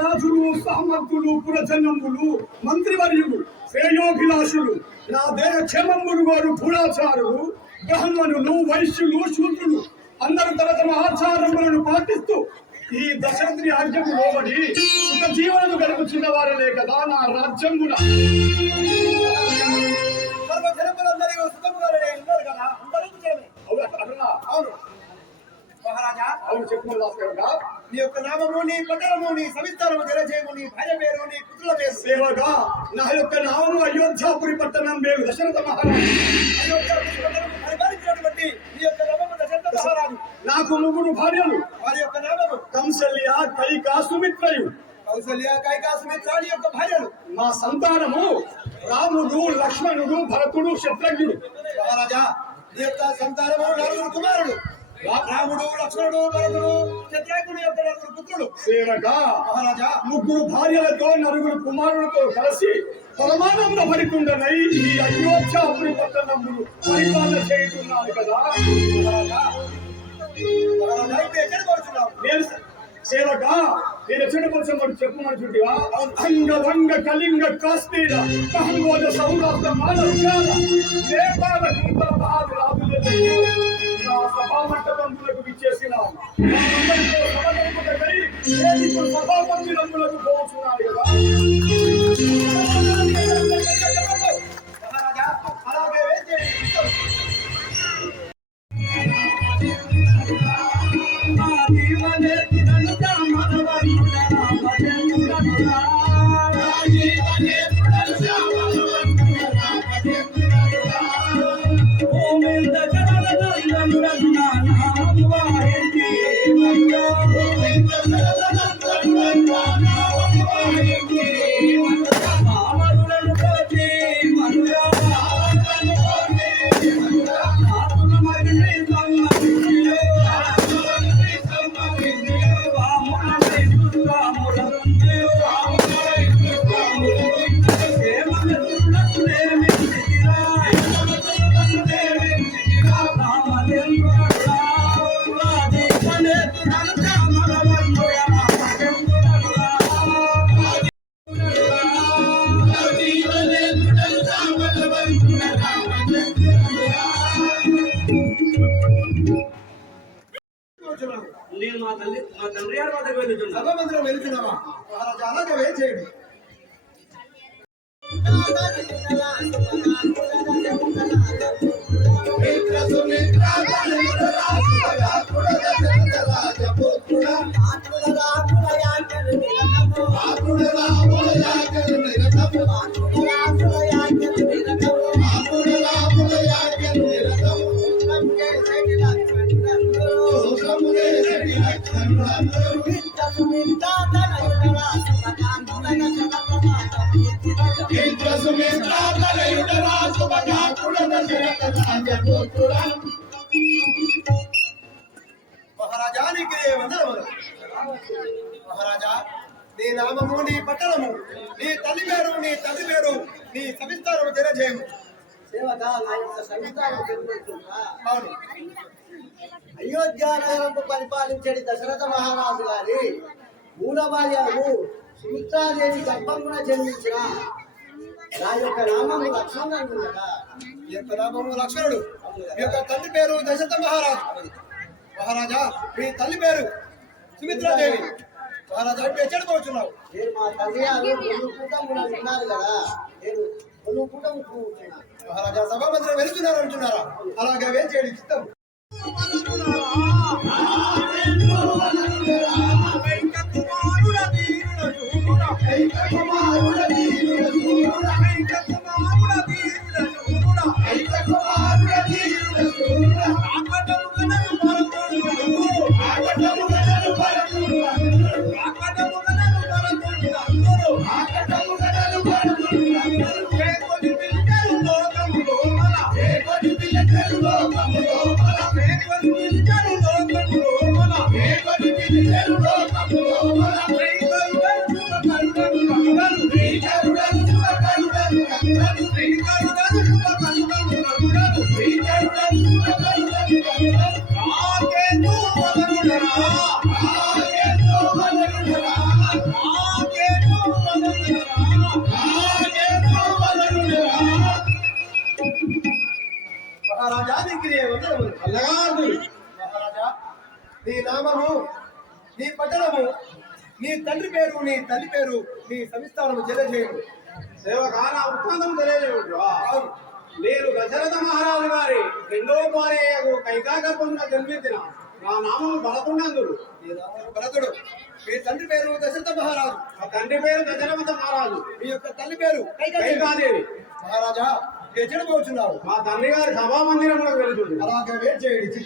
రాజులు సామంతులు పురజన్నంబులు మంత్రివర్యులు శ్రేయోభిలాషులు నా దేహ క్షేమంబులు వారు గూఢాచారులు బ్రాహ్మణులు వైశ్యులు శూద్రులు అందరూ తమ తమ ఆచారములను పాటిస్తూ ఈ దశరథుని ఆజ్ఞకు లోబడి సుఖ జీవనము గడుపుచున్న వారలే కదా నా రాజ్యమున. నీ యొక్క నామము నీ పట్టణము నీ సవిస్తారము తెలియజేయము నీ భార్య పేరు నీ పుత్రుల పేరు. సేవగా నా యొక్క నామము అయోధ్యాపురి పట్టణం పేరు దశరథ మహారాజు. అయోధ్యాపురి పట్టణము పరిపాలించినటువంటి నీ యొక్క నామము దశరథ మహారాజు. నాకు ముగ్గురు భార్యలు, వారి యొక్క నామము కౌసల్య కైక సుమిత్రయు. కౌసల్య కైక సుమిత్ర నీ యొక్క భార్యలు. మా సంతానము రాముడు లక్ష్మణుడు భరతుడు శత్రుఘ్నుడు. మహారాజా నీ యొక్క సంతానము నలుగురు కుమారుడు రాముడు లక్ష్మణుడు భరతుడు శత్రుఘ్నుడు యొక్క నలుగురు పుత్రులు. సేవగా మహారాజా ముగ్గురు భార్యలతో నలుగురు కుమారులతో కలిసి పరమానంద భరితుండనై ఈ అయోధ్యాపురి పట్టణములు పరిపాలన చేయుతున్నాను కదా. మహారాజా ఇప్పుడు ఎక్కడ పోతున్నావు? నేను సేవగా నేను చెడుపరచమని చెప్పమంటుంటివా? అంగ కళింగ కాశ్మీర కంబోజ సౌరాష్ట్ర మానవ్యాల నేపాల సభామంటపములకు విచ్చేసిన సభామందిరములకు పోతున్నాను కదా. మహారాజా అలాగే నేను మా తండ్రి గారి వద్దకు వెళ్తున్నాను. సభామందిరం వెళ్తున్నావా? మహారాజా అలాగే వేచేయండి. మహారాజానికి వందనములు. మహారాజా నీ నామము నీ పట్టణము నీ తల్లి పేరు నీ తండ్రి పేరు నీ సవిస్తారము తెలియజేయము. అవును. అయోధ్య నగరంకు పరిపాలించడి దశరథ మహారాజు గారి మూల భార్యకు సుమిత్రాదేవి గర్భమున జన్మించిన నా యొక్క నామము లక్ష్మణుడు. ఈ యొక్క నామము లక్ష్మణుడు. మీ యొక్క తండ్రి పేరు దశరథ మహారాజు. మహారాజా మీ తల్లి పేరు సుమిత్రాదేవి. మహారాజా ఇప్పుడు ఎక్కడ పోతున్నావు? నేను మా తల్లి గారు రెండు కూటములు విన్నారు కదా, నేను రెండు కూటము. మహారాజా సభామందిరం వెళ్తున్నారు అంటున్నారా? అలాగే వేచేయండి. చిత్తం మహారాజా నీకు వందనములు. అల్లగాదు మహారాజా నీ నామము, నీ పట్టణము, నీ తండ్రి పేరు, నీ తల్లి పేరు, నీ సంస్థానము తెలియజేయము. సేవకాన వృత్తాంతం తెలియజేయు. అవును. నేను దశరథ మహారాజు గారి రెండో భార్యకు కైకాకపుంగా జన్మించిన నా నామము భరతునందుడు. నీ నామము భరతుడు. మీ తండ్రి పేరు దశరథ మహారాజు. మా తండ్రి పేరు దశరథ మహారాజు. మీ యొక్క తల్లి పేరు కైకాదేవి. మహారాజా ఎచ్చడపోతున్నావు. మా తండ్రి గారి సభా మందిరంలోకి వెళుతుంది. అలాగే వెయిట్ చేయండి.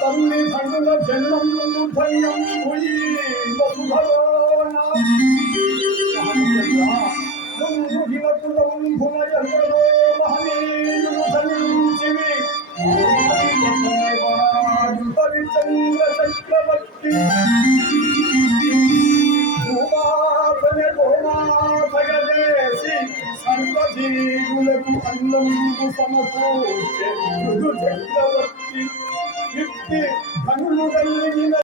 తల్లి తండ్రుల జన్మం భయం వసుధలోన చక్రవర్తి భూమాతని భూమాతగదేసి సర్వజీవులకు అన్నంబు సమకూర్చే మృదు చక్రవర్తి ఇట్టి ధనులు కలిగిన